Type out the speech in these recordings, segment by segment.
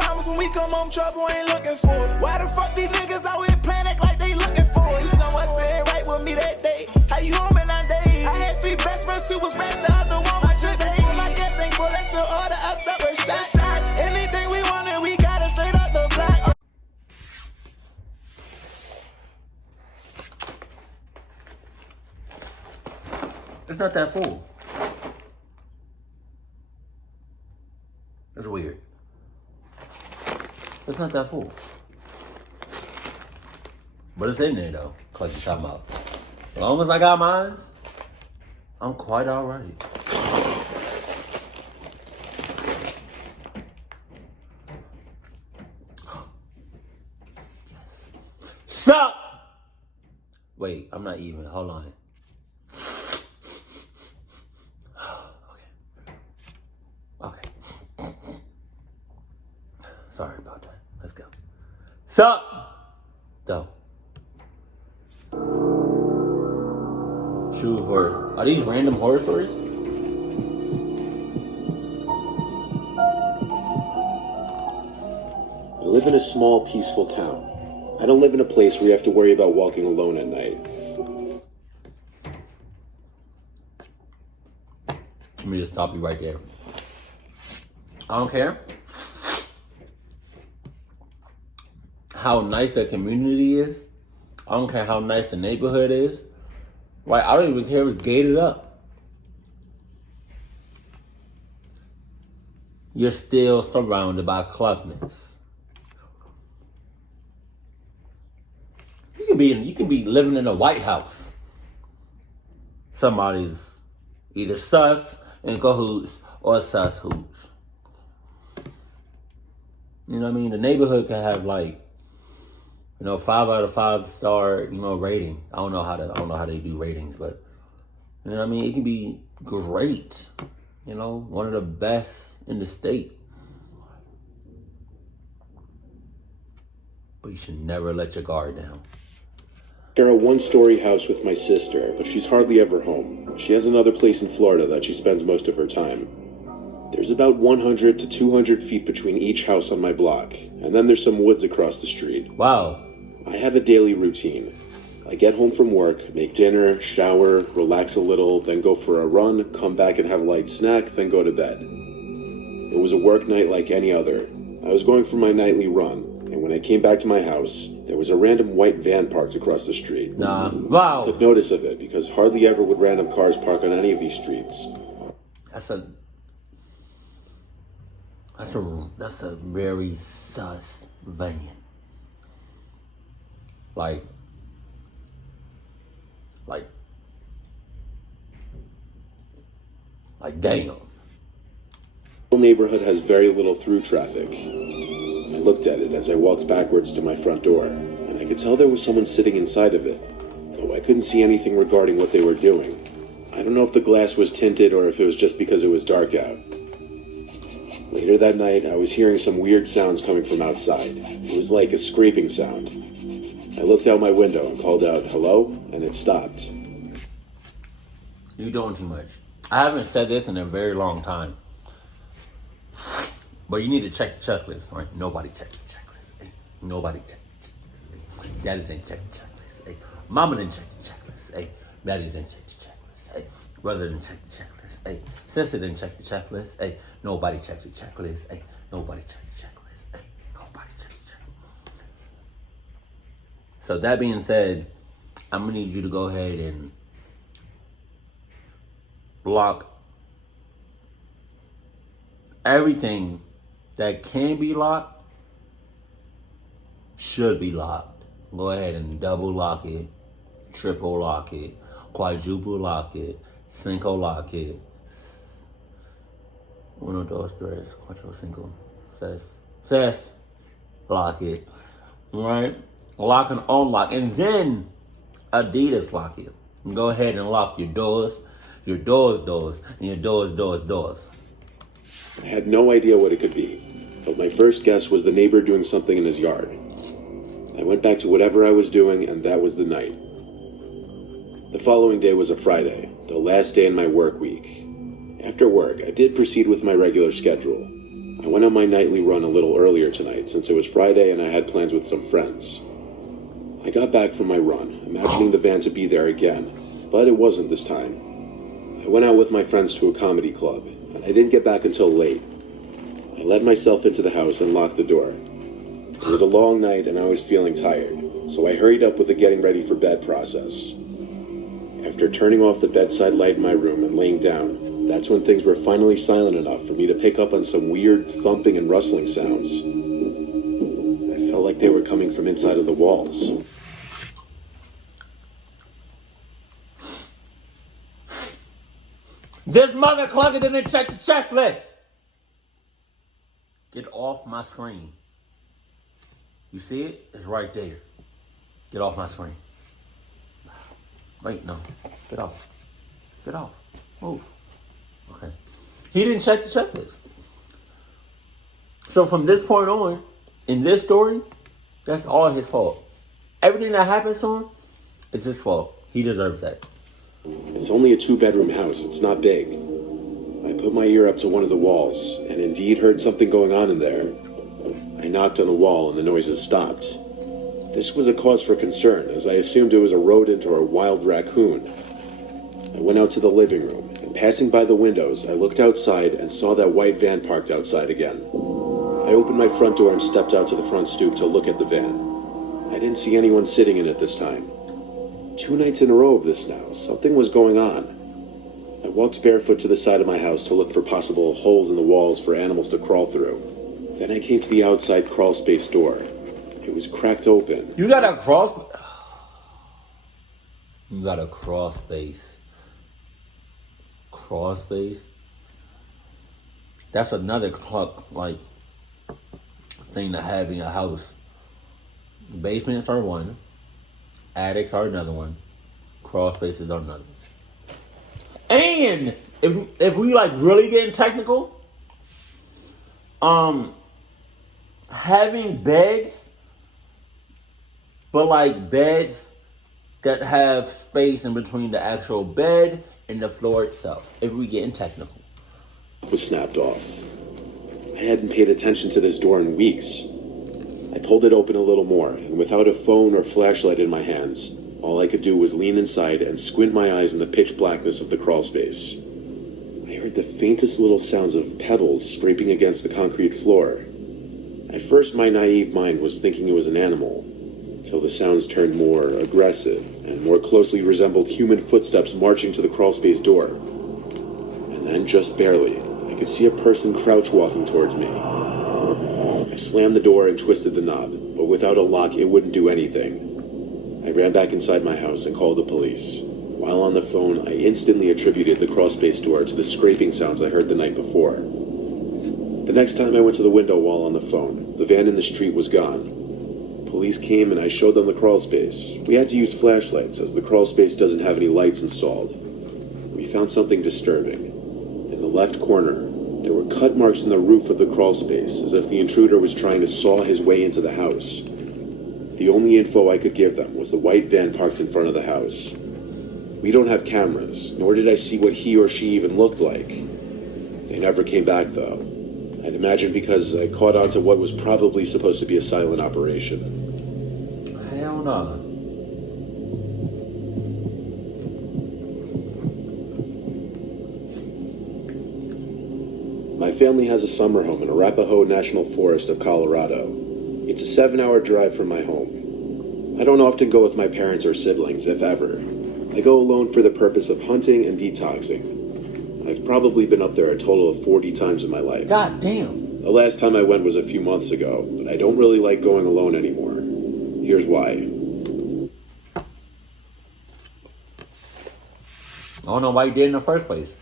promise when we come home, trouble ain't looking for it. Why the fuck these niggas always playing act like they looking for it? Someone said right with me that day. How you home in 9 days? I had 3 best friends, 2 was rats, the other one was just ain't. My jet ain't full, let's fill all the ups up with shots. Anything we wanted, we got it straight up the block. It's not that full. That's weird. It's not that full. But it's in there though, like you're talking about. As long as I got mine, I'm quite alright. Yes. Sup? Wait, I'm not even. Hold on. Okay. Sorry about that. Let's go. Sup? Go. True horror. Are these random horror stories? I live in a small, peaceful town. I don't live in a place where you have to worry about walking alone at night. Let me just stop you right there. I don't care how nice the community is. I don't care how nice the neighborhood is. Right? I don't even care if it's gated up. You're still surrounded by clubness. You can be living in a White House. Somebody's either sus in cahoots or sus hoots. You know what I mean? The neighborhood can have 5 out of 5 star, rating. I don't know how they do ratings, but you know what I mean? It can be great. One of the best in the state. But you should never let your guard down. I share a 1-story house with my sister, but she's hardly ever home. She has another place in Florida that she spends most of her time. There's about 100 to 200 feet between each house on my block, and then there's some woods across the street. Wow. I have a daily routine. I get home from work, make dinner, shower, relax a little, then go for a run, come back and have a light snack, then go to bed. It was a work night like any other. I was going for my nightly run, and when I came back to my house, there was a random white van parked across the street. Wow. I took notice of it because hardly ever would random cars park on any of these streets. That's a very sus van. Like damn. The neighborhood has very little through traffic. I looked at it as I walked backwards to my front door, and I could tell there was someone sitting inside of it, though I couldn't see anything regarding what they were doing. I don't know if the glass was tinted or if it was just because it was dark out. Later that night, I was hearing some weird sounds coming from outside. It was like a scraping sound. I looked out my window and called out, "Hello?" and it stopped. You're doing too much. I haven't said this in a very long time. But you need to check the checklist, right? Nobody checked the checklist. Hey, nobody checked the checklist. Hey, Daddy didn't check the checklist. Hey, Mama didn't check the checklist. Hey, Daddy didn't check the checklist. Hey, brother didn't check the checklist. Hey, sister didn't check the checklist. Hey, nobody checked the checklist. Hey, nobody checked the checklist. Hey, nobody checked the checklist. So that being said, I'm gonna need you to go ahead and block everything that can be locked should be locked. Go ahead and double lock it, triple lock it, quadruple lock it, cinco lock it. Uno, dos, tres, cuatro, cinco, seis. Lock it. Right? Lock and unlock. And then Adidas lock it. Go ahead and lock your doors, and your doors. I had no idea what it could be, but my first guess was the neighbor doing something in his yard. I went back to whatever I was doing, and that was the night. The following day was a Friday, the last day in my work week. After work, I did proceed with my regular schedule. I went on my nightly run a little earlier tonight since it was Friday and I had plans with some friends. I got back from my run, imagining the van to be there again, but it wasn't this time. I went out with my friends to a comedy club, and I didn't get back until late. I let myself into the house and locked the door. It was a long night and I was feeling tired, so I hurried up with the getting ready for bed process. After turning off the bedside light in my room and laying down, that's when things were finally silent enough for me to pick up on some weird thumping and rustling sounds. I felt like they were coming from inside of the walls. This mother clucker didn't check the checklist. Get off my screen. You see it? It's right there. Get off my screen. Wait, no. Get off. Get off. Move. Okay. He didn't check the checklist. So from this point on, in this story, that's all his fault. Everything that happens to him is his fault. He deserves that. It's only a 2-bedroom house. It's not big. I put my ear up to one of the walls and indeed heard something going on in there. I knocked on the wall and the noises stopped. This was a cause for concern, as I assumed it was a rodent or a wild raccoon. I went out to the living room, and passing by the windows, I looked outside and saw that white van parked outside again. I opened my front door and stepped out to the front stoop to look at the van. I didn't see anyone sitting in it this time. 2 nights in a row of this now. Something was going on. I walked barefoot to the side of my house to look for possible holes in the walls for animals to crawl through. Then I came to the outside crawl space door. It was cracked open. You got a cross... You got a crawl space. Crawl space? That's another thing to have in your house. Basements are one. Attics are another one. Crawl spaces are another one. And if we really getting technical, having beds, but beds that have space in between the actual bed and the floor itself. If we getting technical, was snapped off. I hadn't paid attention to this door in weeks. I pulled it open a little more, and without a phone or flashlight in my hands, all I could do was lean inside and squint my eyes in the pitch blackness of the crawl space. I heard the faintest little sounds of pebbles scraping against the concrete floor. At first, my naive mind was thinking it was an animal, till the sounds turned more aggressive and more closely resembled human footsteps marching to the crawl space door. And then, just barely, I could see a person crouch walking towards me. I slammed the door and twisted the knob, but without a lock, it wouldn't do anything. I ran back inside my house and called the police. While on the phone, I instantly attributed the crawl space door to the scraping sounds I heard the night before. The next time I went to the window while on the phone, the van in the street was gone. Police came and I showed them the crawl space. We had to use flashlights as the crawl space doesn't have any lights installed. We found something disturbing. In the left corner, there were cut marks in the roof of the crawl space, as if the intruder was trying to saw his way into the house. The only info I could give them was the white van parked in front of the house. We don't have cameras, nor did I see what he or she even looked like. They never came back, though. I'd imagine because I caught on to what was probably supposed to be a silent operation. Hell no. My family has a summer home in Arapahoe National Forest of Colorado. It's a 7-hour drive from my home. I don't often go with my parents or siblings, if ever. I go alone for the purpose of hunting and detoxing. I've probably been up there a total of 40 times in my life. God damn. The last time I went was a few months ago, but I don't really like going alone anymore. Here's why. I don't know why you did in the first place.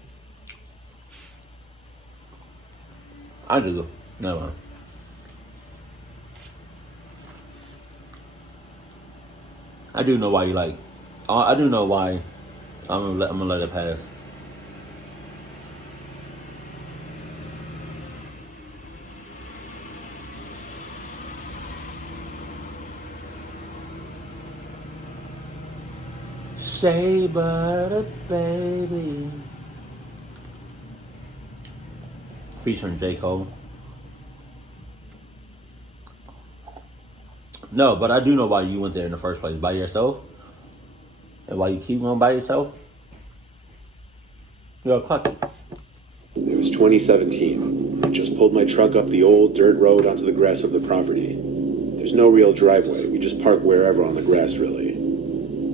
I do. No. I do know why you like. I do know why. I'm gonna let it pass. Shea butter, baby. Featuring J. Cole. No, but I do know why you went there in the first place. By yourself? And why you keep going by yourself? You're a clucky. It was 2017. I just pulled my truck up the old dirt road onto the grass of the property. There's no real driveway. We just park wherever on the grass, really.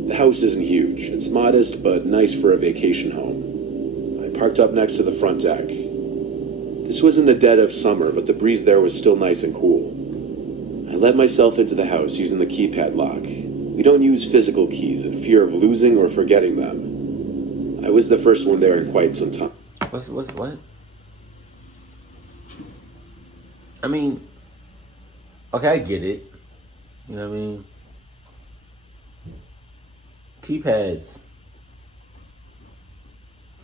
The house isn't huge. It's modest, but nice for a vacation home. I parked up next to the front deck. This was in the dead of summer, but the breeze there was still nice and cool. I let myself into the house using the keypad lock. We don't use physical keys in fear of losing or forgetting them. I was the first one there in quite some time. What? I mean, okay, I get it. You know what I mean? Keypads.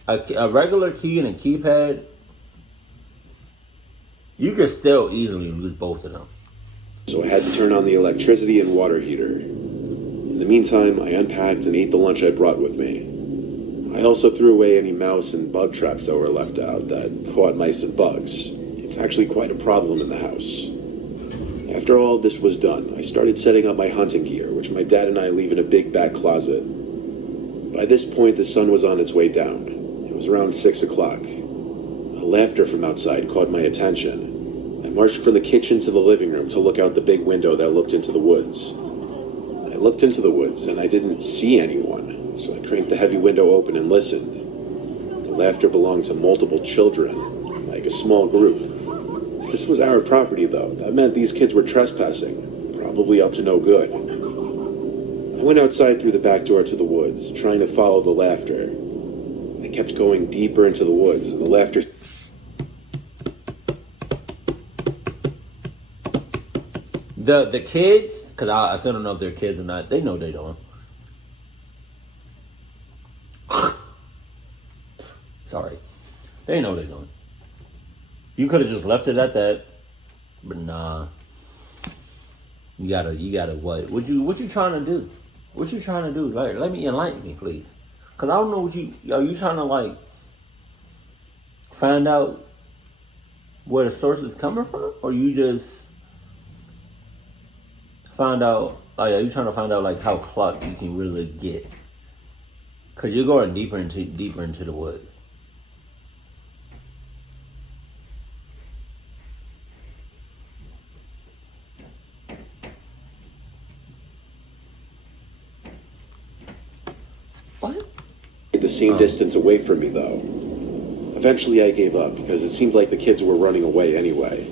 A regular key and a keypad, you could still easily lose both of them. So I had to turn on the electricity and water heater. In the meantime, I unpacked and ate the lunch I brought with me. I also threw away any mouse and bug traps that were left out that caught mice and bugs. It's actually quite a problem in the house. After all of this was done, I started setting up my hunting gear, which my dad and I leave in a big back closet. By this point, the sun was on its way down. It was around 6 o'clock. Laughter from outside caught my attention. I marched from the kitchen to the living room to look out the big window that looked into the woods. I looked into the woods and I didn't see anyone, so I cranked the heavy window open and listened. The laughter belonged to multiple children, like a small group. This was our property, though. That meant these kids were trespassing, probably up to no good. I went outside through the back door to the woods, trying to follow the laughter. I kept going deeper into the woods, and the laughter... The kids, because I still don't know if they're kids or not. They know they don't. Sorry. They know they don't. You could have just left it at that. But nah. You gotta what? What you trying to do? What you trying to do? Like, let me enlighten me, please. Cause I don't know are you trying to like find out where the source is coming from? Or you just find out, like, are you trying to find out like how clucked you can really get? Cause you're going deeper into the woods. What? The same distance away from me, though. Eventually I gave up because it seemed like the kids were running away anyway.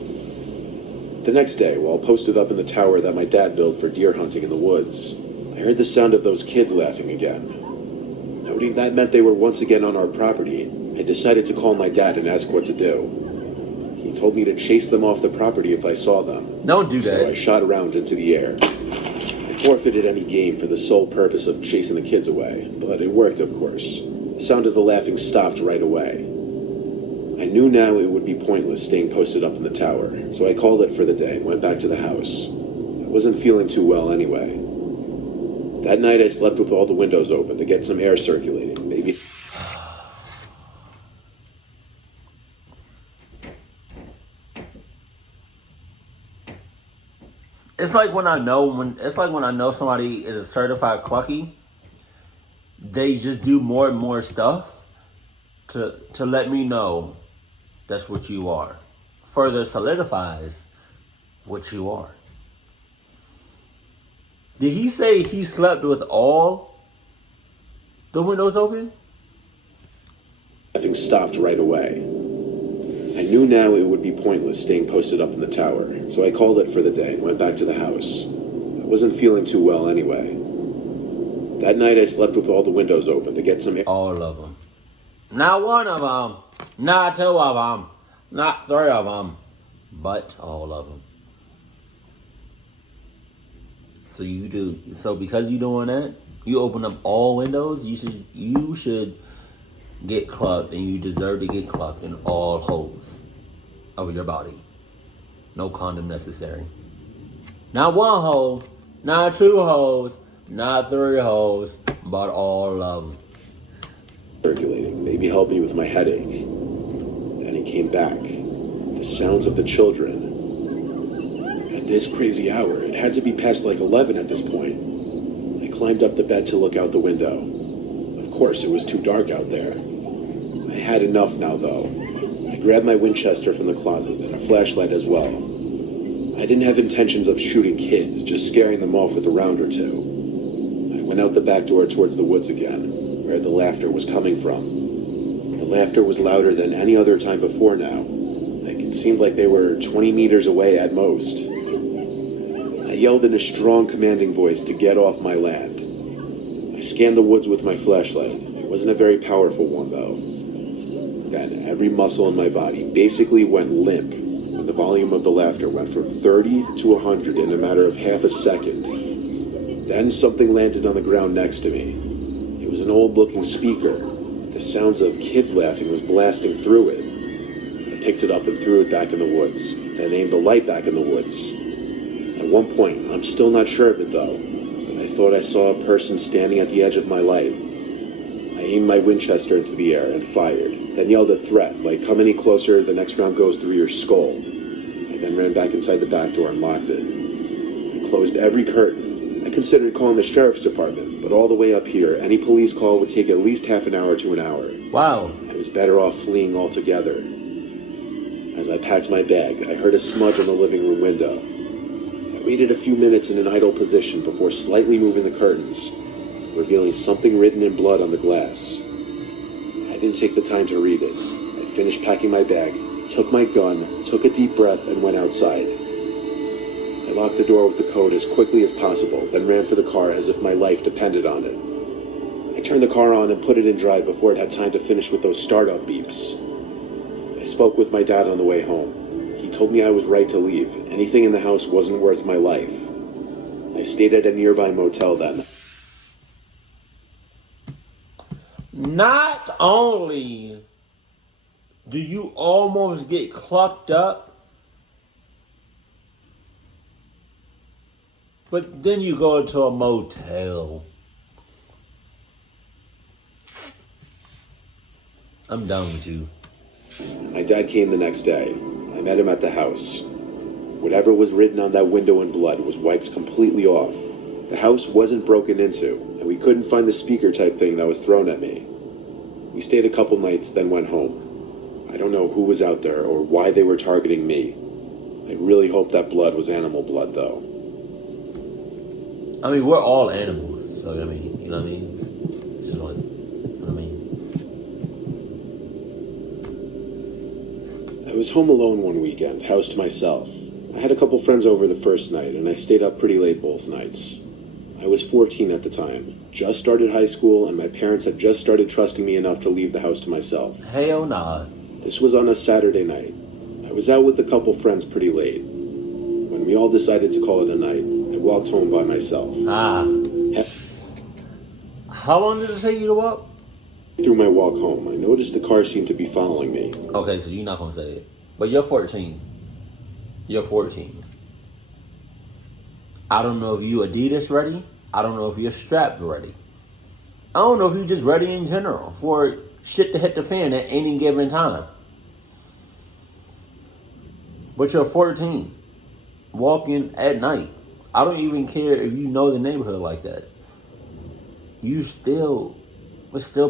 The next day, while posted up in the tower that my dad built for deer hunting in the woods, I heard the sound of those kids laughing again. Noting that meant they were once again on our property, I decided to call my dad and ask what to do. He told me to chase them off the property if I saw them. Don't do that. So I shot around into the air. I forfeited any game for the sole purpose of chasing the kids away, but it worked, of course. The sound of the laughing stopped right away. I knew now it would be pointless staying posted up in the tower, so I called it for the day and went back to the house. I wasn't feeling too well anyway. That night I slept with all the windows open to get some air circulating, maybe... It's like when I know somebody is a certified clucky, they just do more and more stuff to let me know that's what you are. Further solidifies what you are. Did he say he slept with all the windows open? Nothing stopped right away. I knew now it would be pointless staying posted up in the tower, so I called it for the day and went back to the house. I wasn't feeling too well anyway. That night I slept with all the windows open to get some air. All of them. Not one of them. Not two of them. Not three of them. But all of them. So you do. So because you're doing that, you open up all windows. You should get clucked, and you deserve to get clucked in all holes of your body. No condom necessary. Not one hole. Not two holes. Not three holes. But all of them. Circulating, maybe help me with my headache. Then it came back. The sounds of the children. I this crazy hour. It had to be past like 11 at this point. I climbed up the bed to look out the window. Of course, it was too dark out there. I had enough now, though. I grabbed my Winchester from the closet and a flashlight as well. I didn't have intentions of shooting kids, just scaring them off with a round or two. I went out the back door towards the woods again, where the laughter was coming from. The laughter was louder than any other time before now. Like, it seemed like they were 20 meters away at most. I yelled in a strong, commanding voice to get off my land. I scanned the woods with my flashlight. It wasn't a very powerful one, though. Then every muscle in my body basically went limp when the volume of the laughter went from 30 to 100 in a matter of half a second. Then something landed on the ground next to me. It was an old-looking speaker. The sounds of kids laughing was blasting through it. I picked it up and threw it back in the woods, then aimed the light back in the woods. At one point, I'm still not sure of it though, but I thought I saw a person standing at the edge of my light. I aimed my Winchester into the air and fired, then yelled a threat, like, come any closer, the next round goes through your skull. I then ran back inside the back door and locked it. I closed every curtain. I considered calling the sheriff's department, but all the way up here, any police call would take at least half an hour to an hour. Wow. I was better off fleeing altogether. As I packed my bag, I heard a smudge on the living room window. I waited a few minutes in an idle position before slightly moving the curtains, revealing something written in blood on the glass. I didn't take the time to read it. I finished packing my bag, took my gun, took a deep breath, and went outside. I locked the door with the code as quickly as possible, then ran for the car as if my life depended on it. I turned the car on and put it in drive before it had time to finish with those startup beeps. I spoke with my dad on the way home. He told me I was right to leave. Anything in the house wasn't worth my life. I stayed at a nearby motel then. Not only do you almost get clucked up, but then you go into a motel. I'm done with you. My dad came the next day. I met him at the house. Whatever was written on that window in blood was wiped completely off. The house wasn't broken into, and we couldn't find the speaker type thing that was thrown at me. We stayed a couple nights, then went home. I don't know who was out there or why they were targeting me. I really hope that blood was animal blood, though. I mean, we're all animals, so I mean, you know what I mean? Just like, you know what I mean? I was home alone one weekend, house to myself. I had a couple friends over the first night, and I stayed up pretty late both nights. I was 14 at the time, just started high school, and my parents had just started trusting me enough to leave the house to myself. Hell nah. This was on a Saturday night. I was out with a couple friends pretty late. When we all decided to call it a night, I walked home by myself. How long did it take you to walk? Through my walk home, I noticed the car seemed to be following me. Okay, so you're not gonna say it. But you're 14. You're 14. I don't know if you Adidas ready. I don't know if you're strapped ready. I don't know if you're just ready in general for shit to hit the fan at any given time. But you're 14. Walking at night. I don't even care if you know the neighborhood like that. It's still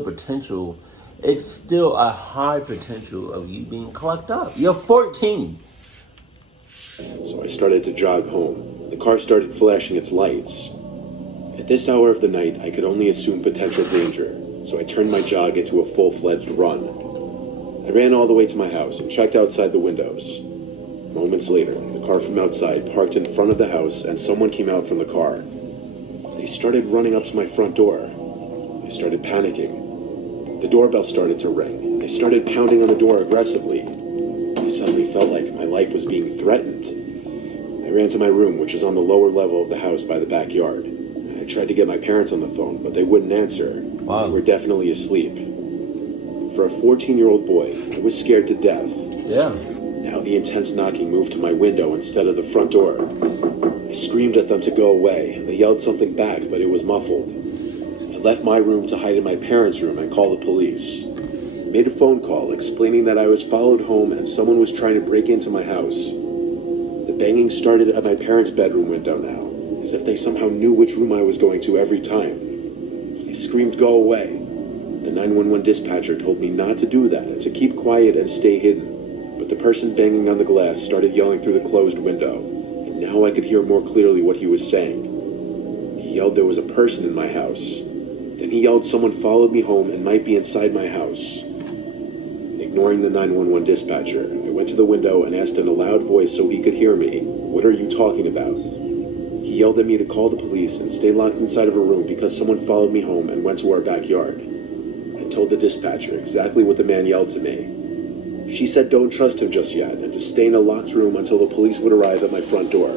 potential. It's still a high potential of you being clucked up. You're 14. So I started to jog home. The car started flashing its lights. At this hour of the night, I could only assume potential danger, so I turned my jog into a full-fledged run. I ran all the way to my house and checked outside the windows. Moments later, the car from outside parked in front of the house and someone came out from the car. They started running up to my front door. I started panicking. The doorbell started to ring. They started pounding on the door aggressively. I suddenly felt like my life was being threatened. I ran to my room, which is on the lower level of the house by the backyard. I tried to get my parents on the phone, but they wouldn't answer. Wow. They were definitely asleep. For a 14-year-old boy, I was scared to death. Yeah. Now the intense knocking moved to my window instead of the front door. I screamed at them to go away. They yelled something back, but it was muffled. I left my room to hide in my parents' room and call the police. I made a phone call explaining that I was followed home and someone was trying to break into my house. The Banging started at my parents' bedroom window now, as if they somehow knew which room I was going to every time. They screamed, "Go away." The 911 dispatcher told me not to do that and to keep quiet and stay hidden. But the person banging on the glass started yelling through the closed window, and now I could hear more clearly what he was saying. He yelled there was a person in my house. Then he yelled someone followed me home and might be inside my house. Ignoring the 911 dispatcher, I went to the window and asked in a loud voice so he could hear me, "What are you talking about?" He yelled at me to call the police and stay locked inside of a room because someone followed me home and went to our backyard. I told the dispatcher exactly what the man yelled to me. She said don't trust him just yet and to stay in a locked room until the police would arrive at my front door.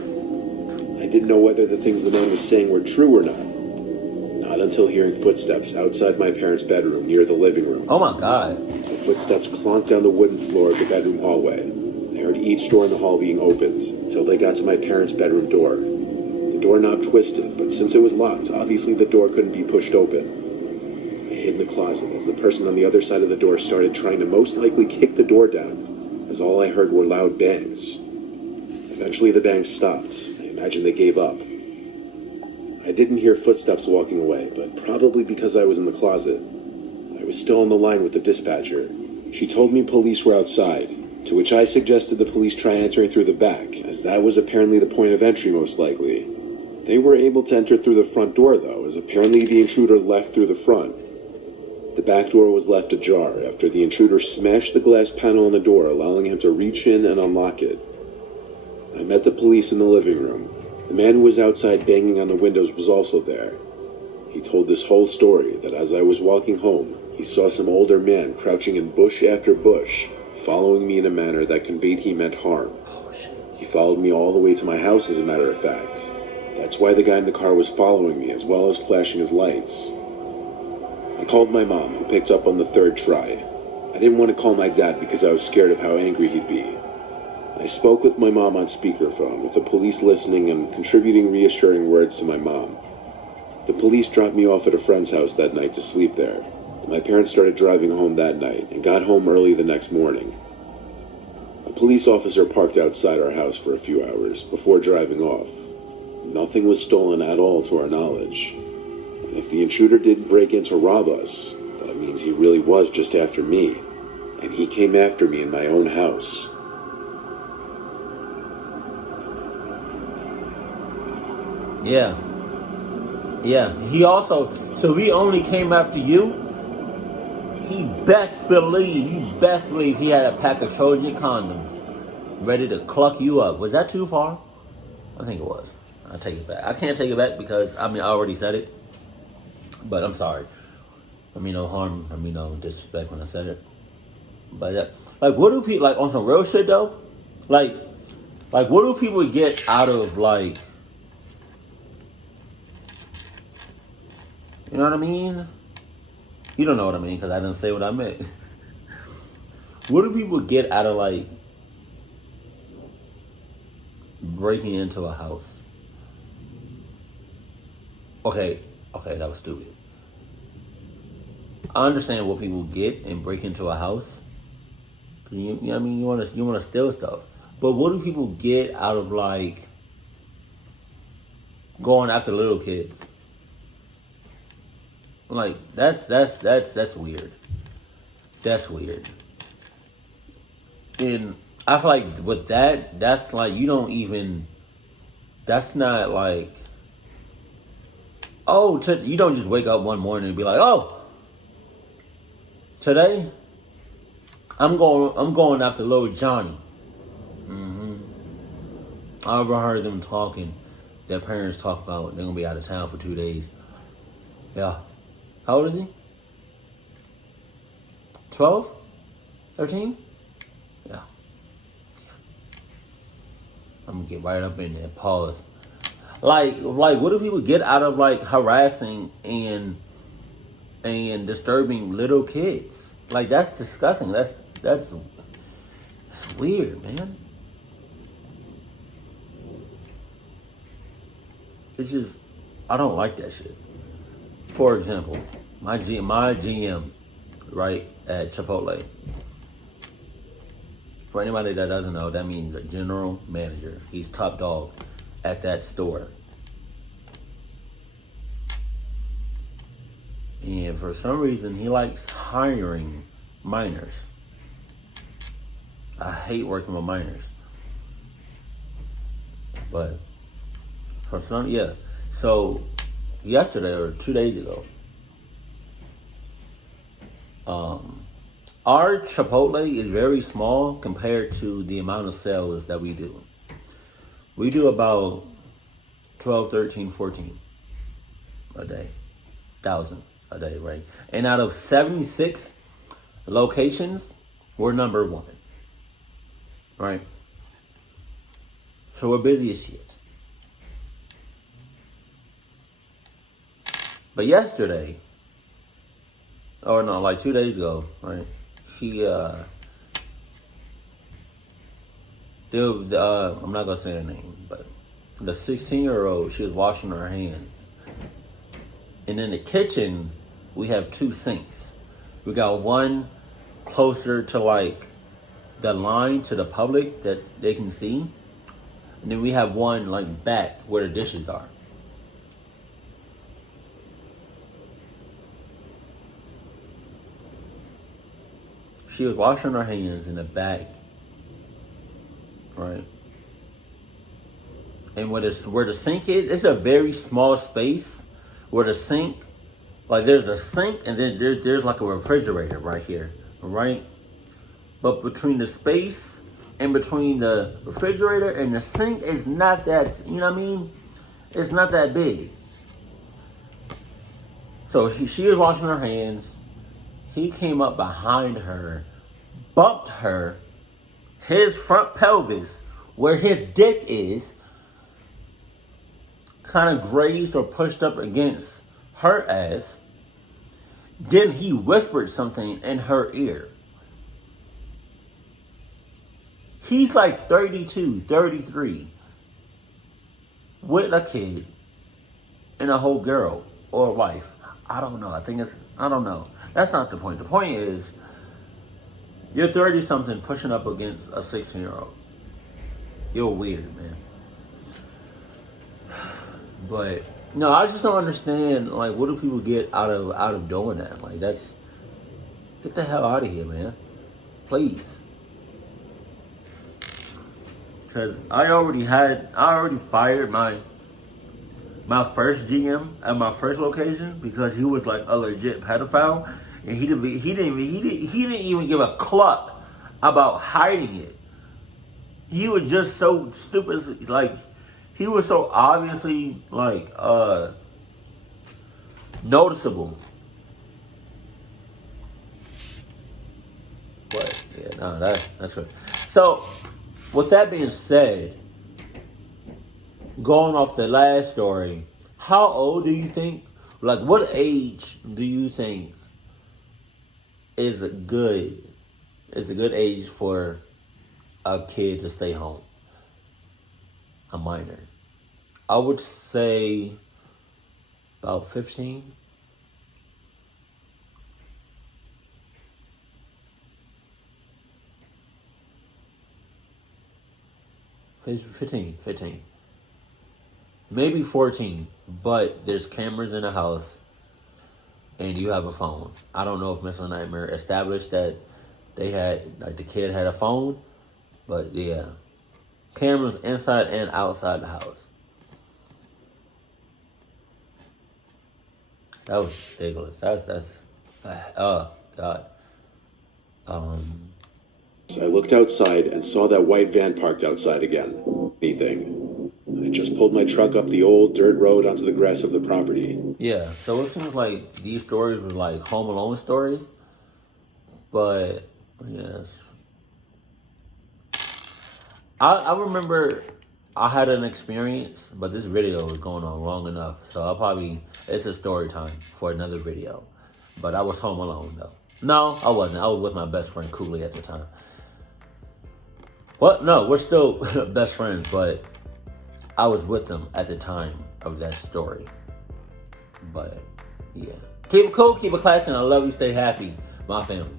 I didn't know whether the things the man was saying were true or not. Not until hearing footsteps outside my parents' bedroom near the living room. Oh my God. The footsteps clonked down the wooden floor of the bedroom hallway. I heard each door in the hall being opened until they got to my parents' bedroom door. The doorknob twisted, but since it was locked, obviously the door couldn't be pushed open. I hid in the closet as the person on the other side of the door started trying to most likely kick the door down, as all I heard were loud bangs. Eventually the bangs stopped. I imagine they gave up. I didn't hear footsteps walking away, but probably because I was in the closet. I was still on the line with the dispatcher. She told me police were outside, to which I suggested the police try entering through the back, as that was apparently the point of entry most likely. They were able to enter through the front door though, as apparently the intruder left through the front. The back door was left ajar after the intruder smashed the glass panel on the door, allowing him to reach in and unlock it. I met the police in the living room. The man who was outside banging on the windows was also there. He told this whole story that as I was walking home, he saw some older man crouching in bush after bush, following me in a manner that conveyed he meant harm. He followed me all the way to my house, as a matter of fact. That's why the guy in the car was following me, as well as flashing his lights. I called my mom, who picked up on the third try. I didn't want to call my dad because I was scared of how angry he'd be. I spoke with my mom on speakerphone, with the police listening and contributing reassuring words to my mom. The police dropped me off at a friend's house that night to sleep there. My parents started driving home that night and got home early the next morning. A police officer parked outside our house for a few hours before driving off. Nothing was stolen at all to our knowledge. And if the intruder didn't break in to rob us, that means he really was just after me. And he came after me in my own house. Yeah. Yeah. He also, so he only came after you? You best believe he had a pack of Trojan condoms ready to cluck you up. Was that too far? I think it was. I take it back. I can't take it back because, I already said it. But I'm sorry. I mean no harm. I mean no disrespect when I said it. But, what do people, on some real shit, though? What do people get out of, you know what I mean? You don't know what I mean because I didn't say what I meant. What do people get out of, breaking into a house? Okay, that was stupid. I understand what people get and break into a house. You know what I mean? You want to steal stuff. But what do people get out of, going after little kids? That's weird. That's weird. And I feel like with that's you don't even, that's not you don't just wake up one morning and be like, oh, today I'm going after little Johnny. I overheard them talking, their parents talk about they're gonna be out of town for 2 days. Yeah. How old is he? 12? 13? Yeah. I'm gonna get right up in there. Pause. What do people get out of harassing and disturbing little kids? That's disgusting. That's weird, man. It's just, I don't like that shit. For example, my GM, right, at Chipotle, For anybody that doesn't know, that means a general manager. He's top dog at that store. And for some reason, he likes hiring minors. I hate working with minors. But for some, yeah. So yesterday or 2 days ago, our Chipotle is very small compared to the amount of sales that we do. We do about 12, 13, 14 a day. 1,000 a day, right? And out of 76 locations, we're number one. Right? So we're busy as shit. But yesterday, or no, like 2 days ago, right? I'm not gonna say her name, but the 16-year-old, she was washing her hands. And in the kitchen, we have 2 sinks. We got one closer to like the line to the public that they can see. And then we have one like back where the dishes are. She was washing her hands in the back, right? And where the sink is, it's a very small space where the sink, like there's a sink and then there's like a refrigerator right here, right? But between the space and between the refrigerator and the sink is not that, you know what I mean? It's not that big. So she was washing her hands. He came up behind her, bumped her, his front pelvis, where his dick is, kind of grazed or pushed up against her ass. Then he whispered something in her ear. He's like 32, 33, with a kid and a whole girl or a wife. I don't know. I don't know. That's not the point. The point is, you're 30-something pushing up against a 16-year-old. You're weird, man. But, no, I just don't understand, like, what do people get out of doing that? Like, get the hell out of here, man. Please. Because I already fired my first GM at my first location because he was like a legit pedophile, and he didn't even give a cluck about hiding it. He was just so stupid, like he was so obviously like noticeable. But yeah, no, that's good. So with that being said, going off the last story, how old do you think, like what age do you think is a good age for a kid to stay home? A minor. I would say about 15. Fifteen. Maybe 14, but there's cameras in the house and you have a phone. I don't know if Mr. Nightmare established that the kid had a phone, but yeah. Cameras inside and outside the house. That was ridiculous. That's oh God. I looked outside and saw that white van parked outside again. Anything. I just pulled my truck up the old dirt road onto the grass of the property. Yeah, so it seems like these stories were like Home Alone stories. But, yes. I remember I had an experience, but this video was going on long enough. So it's a story time for another video. But I was home alone though. No, I wasn't. I was with my best friend Cooley at the time. Well, no, we're still best friends, but I was with them at the time of that story. But, yeah. Keep it cool, keep it classy, and I love you. Stay happy, my family.